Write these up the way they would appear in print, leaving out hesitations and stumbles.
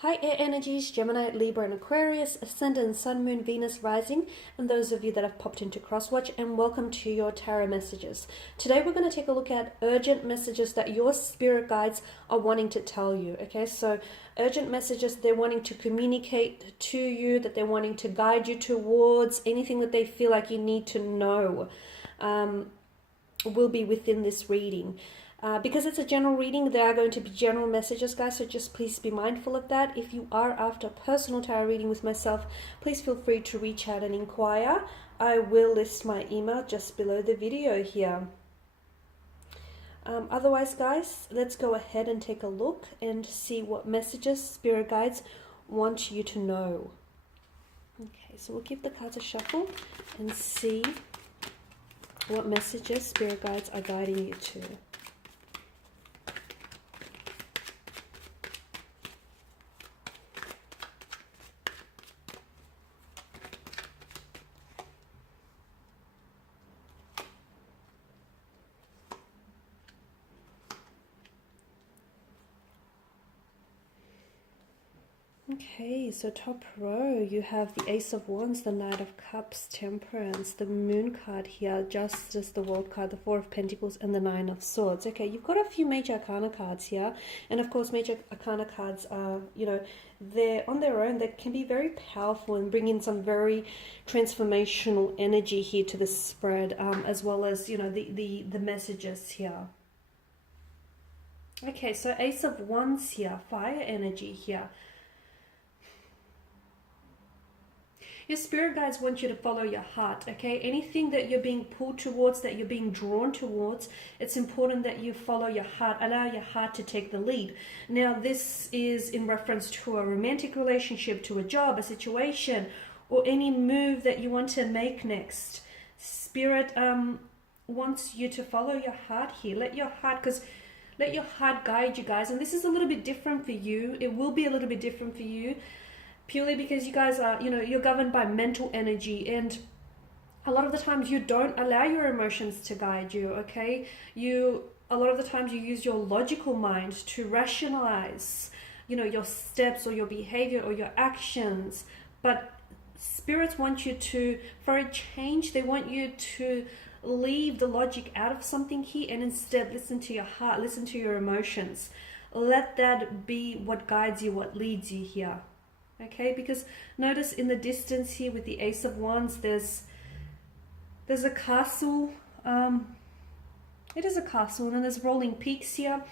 Hi air energies, Gemini, Libra and Aquarius, Ascendant, Sun, Moon, Venus, Rising, and those of you that have popped into Crosswatch, and welcome to your tarot messages. Today we're going to take a look at urgent messages that your spirit guides are wanting to tell you. Okay, so urgent messages they're wanting to communicate to you, that they're wanting to guide you towards, anything that they feel like you need to know will be within this reading. Because it's a general reading, there are going to be general messages, guys, so just please be mindful of that. If you are after a personal tarot reading with myself, please feel free to reach out and inquire. I will list my email just below the video here. Otherwise, guys, let's go ahead and take a look and see what messages spirit guides want you to know. Okay, so we'll give the cards a shuffle and see what messages spirit guides are guiding you to. Okay, so top row, you have the Ace of Wands, the Knight of Cups, Temperance, the Moon card here, Justice, the World card, the Four of Pentacles, and the Nine of Swords. Okay, you've got a few major arcana cards here, and of course major arcana cards are, they're on their own, they can be very powerful and bring in some very transformational energy here to the spread, as well as, the messages here. Okay, so Ace of Wands here, fire energy here. Your spirit guides want you to follow your heart, okay? Anything that you're being pulled towards, that you're being drawn towards, it's important that you follow your heart, allow your heart to take the lead. Now, this is in reference to a romantic relationship, to a job, a situation, or any move that you want to make next. Spirit wants you to follow your heart here. Let your heart guide you, guys. And this is a little bit different for you. It will be a little bit different for you. Purely because you guys are, you're governed by mental energy, and a lot of the times you don't allow your emotions to guide you, okay? A lot of the times you use your logical mind to rationalize, your steps or your behavior or your actions, but spirits want you to, for a change, they want you to leave the logic out of something here and instead listen to your heart, listen to your emotions. Let that be what guides you, what leads you here. Okay, because notice in the distance here with the Ace of Wands, there's a castle. It is a castle, and there's rolling peaks here.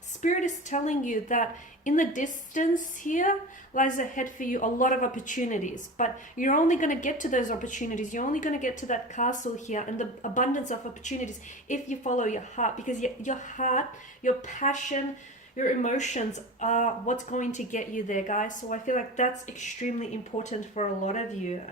Spirit is telling you that in the distance here lies ahead for you a lot of opportunities, but you're only going to get to those opportunities. You're only going to get to that castle here and the abundance of opportunities if you follow your heart, because your heart, your passion, your emotions are what's going to get you there, guys. So I feel like that's extremely important for a lot of you.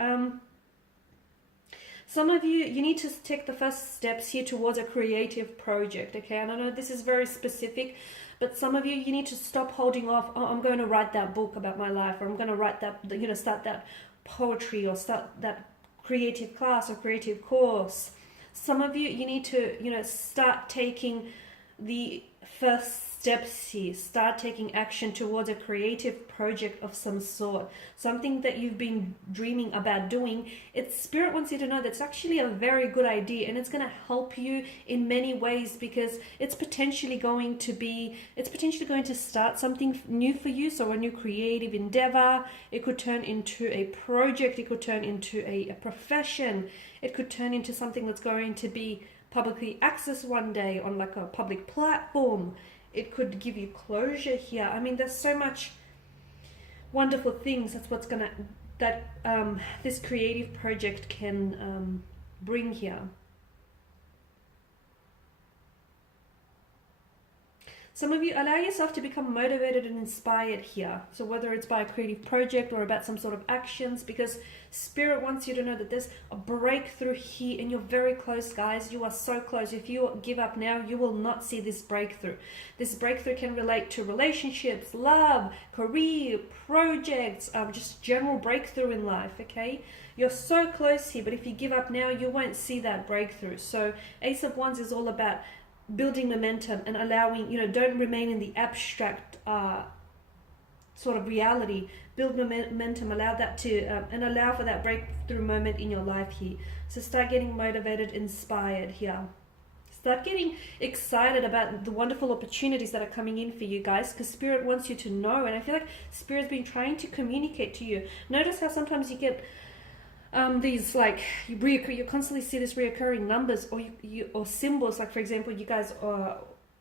Some of you need to take the first steps here towards a creative project, okay? And I know this is very specific, but some of you need to stop holding off. Oh, I'm going to write that book about my life, or I'm going to write that, start that poetry, or start that creative class or creative course. Some of you need to, start taking the first steps here. Start taking action towards a creative project of some sort, something that you've been dreaming about doing. Spirit wants you to know that's actually a very good idea, and it's going to help you in many ways, because it's potentially going to start something new for you. So a new creative endeavor, it could turn into a project, it could turn into a profession, it could turn into something that's going to be publicly accessed one day on like a public platform. It could give you closure here. I mean, there's so much wonderful things. That's what's this creative project can bring here. Some of you allow yourself to become motivated and inspired here. So whether it's by a creative project or about some sort of actions, because Spirit wants you to know that there's a breakthrough here and you're very close, guys. You are so close. If you give up now, you will not see this breakthrough. This breakthrough can relate to relationships, love, career, projects, just general breakthrough in life, okay? You're so close here, but if you give up now, you won't see that breakthrough. So Ace of Wands is all about building momentum and allowing, don't remain in the abstract sort of reality, build momentum, allow that to and allow for that breakthrough moment in your life here. So start getting motivated, inspired here. Start getting excited about the wonderful opportunities that are coming in for you guys, because Spirit wants you to know, and I feel like Spirit's been trying to communicate to you. Notice how sometimes you get these like you constantly see this reoccurring numbers or symbols. Like for example, you guys are,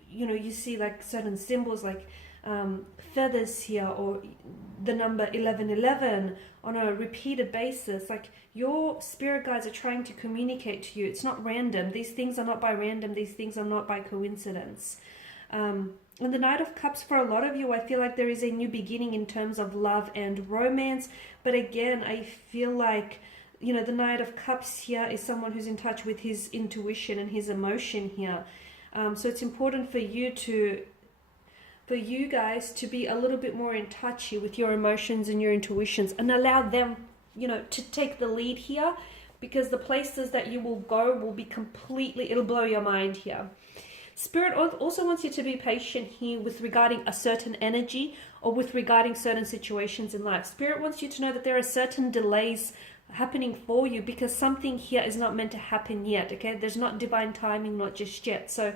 you see like certain symbols like feathers here, or the number 1111 on a repeated basis. Like your spirit guides are trying to communicate to you. It's not random. These things are not by random. These things are not by coincidence. And the Knight of Cups, for a lot of you, I feel like there is a new beginning in terms of love and romance. But again, I feel like, the Knight of Cups here is someone who's in touch with his intuition and his emotion here. So it's important for you guys to be a little bit more in touch here with your emotions and your intuitions, and allow them, to take the lead here, because the places that you will go will be it'll blow your mind here. Spirit also wants you to be patient here with regarding a certain energy or with regarding certain situations in life. Spirit wants you to know that there are certain delays happening for you, because something here is not meant to happen yet, okay? There's not divine timing, not just yet. So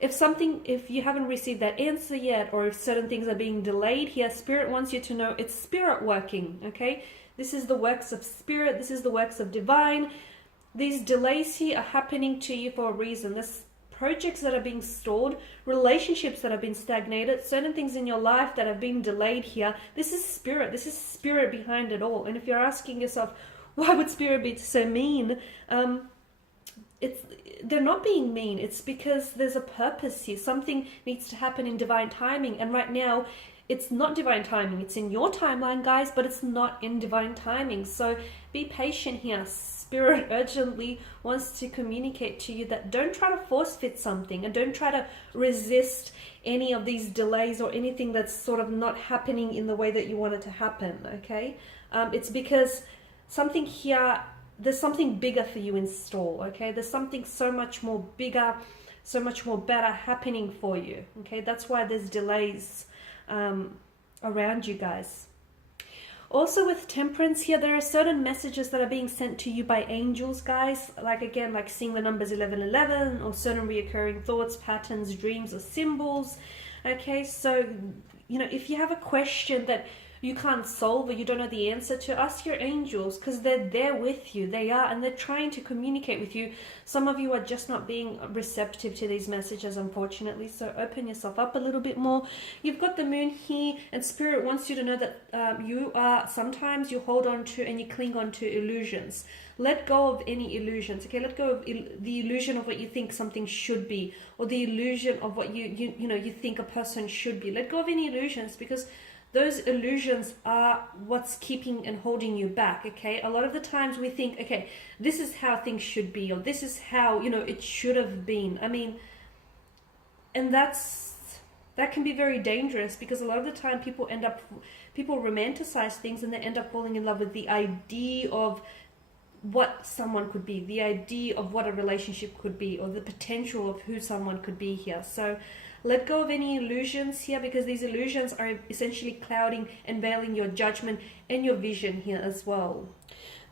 if you haven't received that answer yet, or if certain things are being delayed here, Spirit wants you to know it's Spirit working, okay? This is the works of Spirit. This is the works of divine. These delays here are happening to you for a reason. There's projects that are being stalled, relationships that have been stagnated, certain things in your life that have been delayed here. This is Spirit. This is Spirit behind it all. And if you're asking yourself, why would Spirit be so mean? They're not being mean. It's because there's a purpose here. Something needs to happen in divine timing, and right now it's not divine timing. It's in your timeline, guys, but it's not in divine timing. So be patient here. Spirit urgently wants to communicate to you that don't try to force fit something, and don't try to resist any of these delays or anything that's sort of not happening in the way that you want it to happen, okay? It's because something here, there's something bigger for you in store, okay? There's something so much more bigger, so much more better happening for you, okay? That's why there's delays around you guys. Also with Temperance here, there are certain messages that are being sent to you by angels, guys. Like again, like seeing the numbers 1111, or certain reoccurring thoughts, patterns, dreams, or symbols, okay? So, if you have a question that you can't solve or you don't know the answer to, ask your angels, because they're there with you. They are, and they're trying to communicate with you. Some of you are just not being receptive to these messages, unfortunately, so open yourself up a little bit more. You've got the Moon here, and Spirit wants you to know that sometimes you hold on to and you cling on to illusions. Let go of any illusions, okay? Let go of the illusion of what you think something should be, or the illusion of what you think a person should be. Let go of any illusions, because those illusions are what's keeping and holding you back, okay? A lot of the times we think, okay, this is how things should be, or this is how, it should have been. I mean, and that can be very dangerous, because a lot of the time people romanticize things, and they end up falling in love with the idea of what someone could be, the idea of what a relationship could be, or the potential of who someone could be here. So let go of any illusions here, because these illusions are essentially clouding and veiling your judgment and your vision here as well.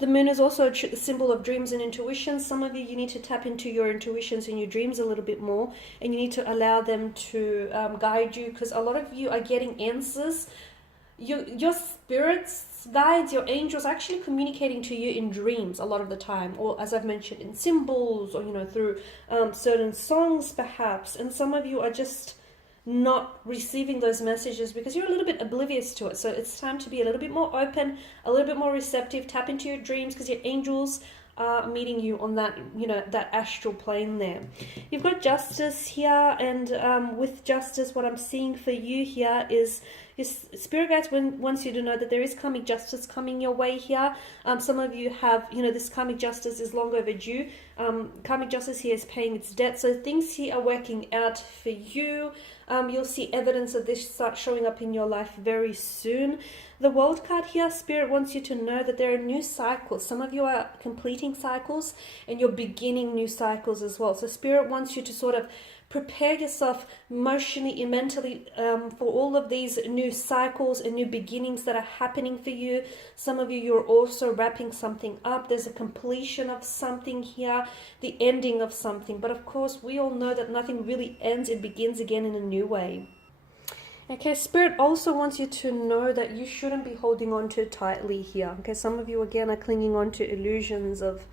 The Moon is also a symbol of dreams and intuition. Some of you need to tap into your intuitions and your dreams a little bit more, and you need to allow them to guide you, because a lot of you are getting answers. Your spirits, guides, your angels are actually communicating to you in dreams a lot of the time, or as I've mentioned, in symbols, or through certain songs perhaps. And some of you are just not receiving those messages because you're a little bit oblivious to it. So it's time to be a little bit more open, a little bit more receptive. Tap into your dreams, because your angels are meeting you on that, that astral plane there. You've got Justice here, and with Justice, what I'm seeing for you here is Spirit guides wants you to know that there is karmic justice coming your way here. Some of you have, this karmic justice is long overdue. Karmic justice here is paying its debt. So things here are working out for you. You'll see evidence of this start showing up in your life very soon. The World card here, Spirit wants you to know that there are new cycles. Some of you are completing cycles, and you're beginning new cycles as well. So Spirit wants you to sort of prepare yourself emotionally and mentally for all of these new cycles and new beginnings that are happening for you. Some of you, you're also wrapping something up. There's a completion of something here, the ending of something. But of course, we all know that nothing really ends. It begins again in a new way. Okay, Spirit also wants you to know that you shouldn't be holding on too tightly here. Okay, some of you, again, are clinging on to illusions of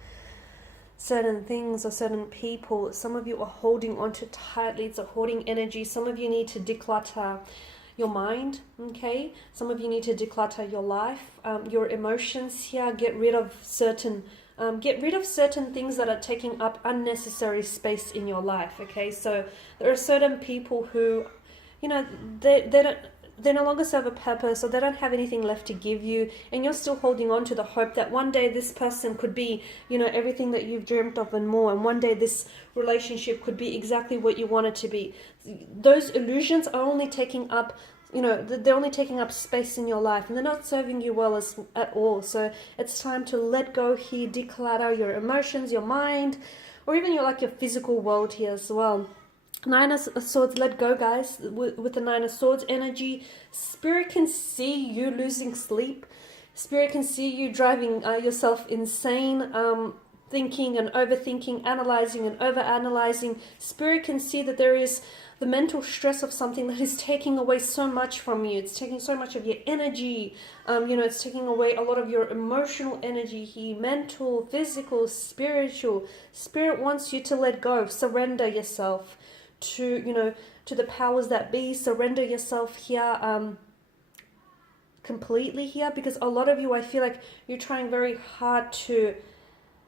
certain things or certain people. Some of you are holding on too tightly. It's a hoarding energy. Some of you need to declutter your mind, okay? Some of you need to declutter your life, your emotions here. Get rid of certain things that are taking up unnecessary space in your life, okay? So there are certain people who, you know, they no longer serve a purpose, or they don't have anything left to give you, and you're still holding on to the hope that one day this person could be, you know, everything that you've dreamt of and more, and one day this relationship could be exactly what you want it to be. Those illusions are only taking up, you know, they're only taking up space in your life, and they're not serving you well at all. So it's time to let go here, declutter your emotions, your mind, or even your physical world here as well. Nine of Swords, let go, guys. With the Nine of Swords energy, Spirit can see you losing sleep. Spirit can see you driving yourself insane, thinking and overthinking, analyzing and overanalyzing. Spirit can see that there is the mental stress of something that is taking away so much from you. It's taking so much of your energy. You know, it's taking away a lot of your emotional energy here, mental, physical, spiritual. Spirit wants you to let go, surrender yourself to, you know, to the powers that be. Surrender yourself here completely here, because a lot of you, I feel like you're trying very hard to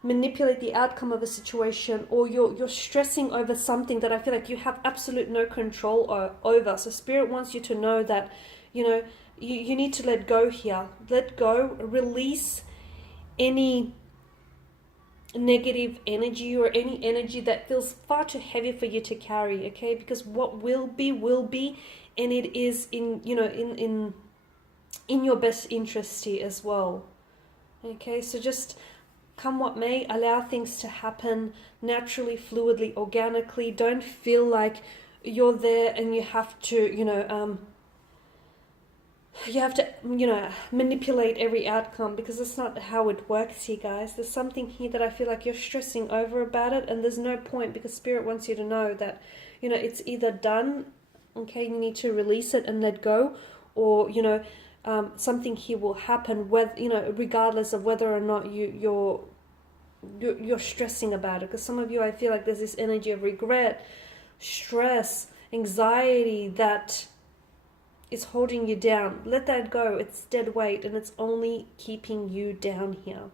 manipulate the outcome of a situation, or you're stressing over something that I feel like you have absolute no control over. So Spirit wants you to know that, you know, you need to let go here. Let go, release any negative energy or any energy that feels far too heavy for you to carry, okay? Because what will be, and it is in, you know, in your best interest here as well. Okay, so just come what may, allow things to happen naturally, fluidly, organically. Don't feel like you're there and you have to, you know, manipulate every outcome, because it's not how it works here, guys. There's something here that I feel like you're stressing over about it, and there's no point, because Spirit wants you to know that, you know, it's either done, okay, you need to release it and let go, or, you know, something here will happen, whether, you know, regardless of whether or not you're stressing about it. Because some of you, I feel like there's this energy of regret, stress, anxiety that is holding you down. Let that go. It's dead weight, and it's only keeping you down here.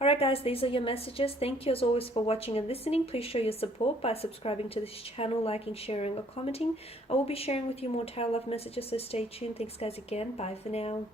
Alright guys, these are your messages. Thank you as always for watching and listening. Please show your support by subscribing to this channel, liking, sharing or commenting. I will be sharing with you more tarot love messages, so stay tuned. Thanks guys again. Bye for now.